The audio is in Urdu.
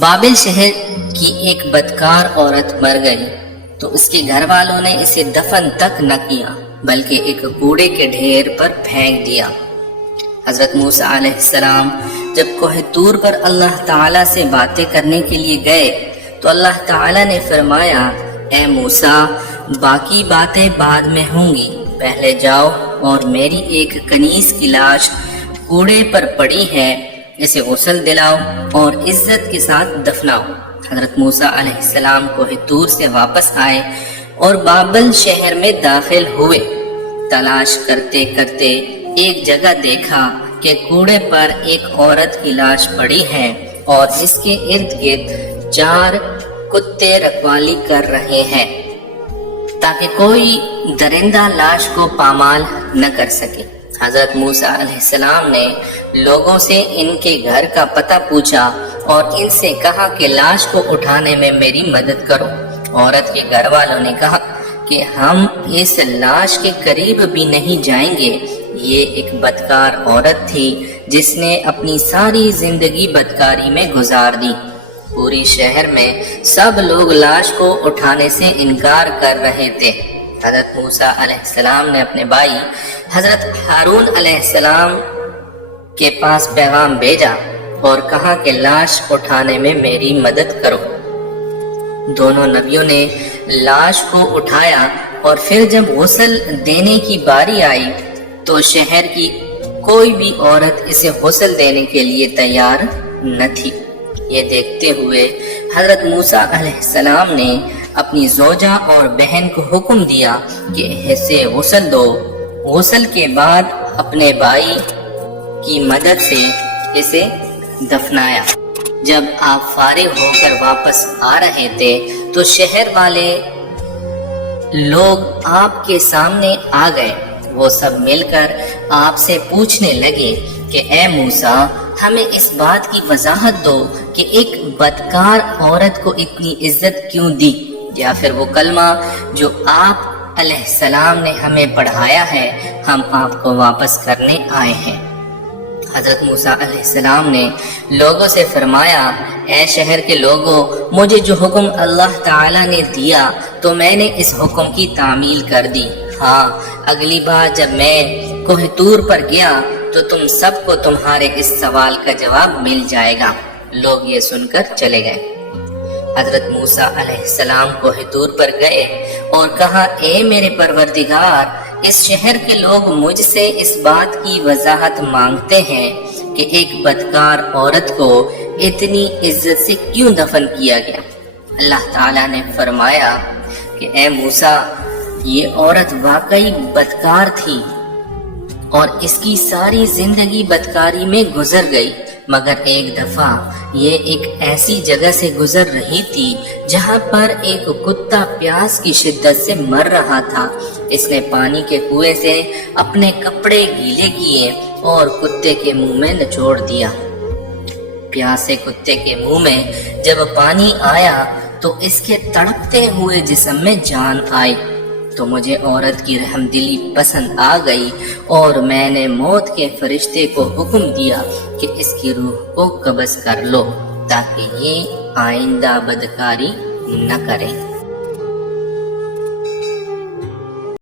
بابل شہر کی ایک بدکار عورت مر گئی تو اس کے گھر والوں نے اسے دفن تک نہ کیا بلکہ ایک کوڑے کے ڈھیر پر پھینک دیا۔ حضرت موسیٰ علیہ السلام جب کوہ طور پر اللہ تعالیٰ سے باتیں کرنے کے لیے گئے تو اللہ تعالیٰ نے فرمایا، اے موسیٰ، باقی باتیں بعد میں ہوں گی، پہلے جاؤ اور میری ایک کنیز کی لاش کوڑے پر پڑی ہے، اسے غسل دلاؤ اور عزت کے ساتھ دفناؤ۔ حضرت موسیٰ علیہ السلام کوہ طور سے واپس آئے اور بابل شہر میں داخل ہوئے۔ تلاش کرتے کرتے ایک جگہ دیکھا کہ کوڑے پر ایک عورت کی لاش پڑی ہے اور اس کے ارد گرد 4 کتے رکھوالی کر رہے ہیں تاکہ کوئی درندہ لاش کو پامال نہ کر سکے۔ حضرت موسیٰ علیہ السلام نے لوگوں سے ان کے گھر کا پتہ پوچھا اور ان سے کہا کہ لاش کو اٹھانے میں میری مدد کرو۔ عورت کے گھر والوں نے کہا کہ ہم اس لاش کے قریب بھی نہیں جائیں گے، یہ ایک بدکار عورت تھی جس نے اپنی ساری زندگی بدکاری میں گزار دی۔ پوری شہر میں سب لوگ لاش کو اٹھانے سے انکار کر رہے تھے۔ حضرت موسیٰ علیہ السلام نے اپنے بھائی حضرت ہارون علیہ السلام کے پاس پیغام بھیجا اور کہا کہ لاش اٹھانے میں میری مدد کرو۔ دونوں نبیوں نے لاش کو اٹھایا اور پھر جب غسل دینے کی باری آئی تو شہر کی کوئی بھی عورت اسے غسل دینے کے لیے تیار نہ تھی۔ یہ دیکھتے ہوئے حضرت موسیٰ علیہ السلام نے اپنی زوجہ اور بہن کو حکم دیا کہ اسے غسل دو۔ غسل کے بعد اپنے بھائی کی مدد سے اسے دفنایا۔ جب آپ فارغ ہو کر واپس آ رہے تھے تو شہر والے لوگ آپ کے سامنے آ گئے۔ وہ سب مل کر آپ سے پوچھنے لگے کہ اے موسیٰ، ہمیں اس بات کی وضاحت دو کہ ایک بدکار عورت کو اتنی عزت کیوں دی، یا پھر وہ کلمہ جو آپ علیہ السلام نے ہمیں پڑھایا ہے ہم آپ کو واپس کرنے آئے ہیں۔ حضرت موسیٰ علیہ السلام نے لوگوں سے فرمایا، اے شہر کے لوگوں، مجھے جو حکم اللہ تعالیٰ نے دیا تو میں نے اس حکم کی تعمیل کر دی۔ ہاں، اگلی بار جب میں کوہ طور پر گیا تو تم سب کو تمہارے اس سوال کا جواب مل جائے گا۔ لوگ یہ سن کر چلے گئے۔ حضرت موسیٰ علیہ السلام کوہ طور پر گئے اور کہا، اے میرے پروردگار، اس شہر کے لوگ مجھ سے اس بات کی وضاحت مانگتے ہیں کہ ایک بدکار عورت کو اتنی عزت سے کیوں دفن کیا گیا۔ اللہ تعالیٰ نے فرمایا کہ اے موسیٰ، یہ عورت واقعی بدکار تھی اور اس کی ساری زندگی بدکاری میں گزر گئی، مگر ایک دفعہ یہ ایک ایسی جگہ سے گزر رہی تھی جہاں پر ایک کتا پیاس کی شدت سے مر رہا تھا۔ اس نے پانی کے کنویں سے اپنے کپڑے گیلے کیے اور کتے کے منہ میں نچوڑ دیا۔ پیاسے کتے کے منہ میں جب پانی آیا تو اس کے تڑپتے ہوئے جسم میں جان آئی، تو مجھے عورت کی رحم دلی پسند آ گئی اور میں نے موت کے فرشتے کو حکم دیا کہ اس کی روح کو قبض کر لو تاکہ یہ آئندہ بدکاری نہ کرے۔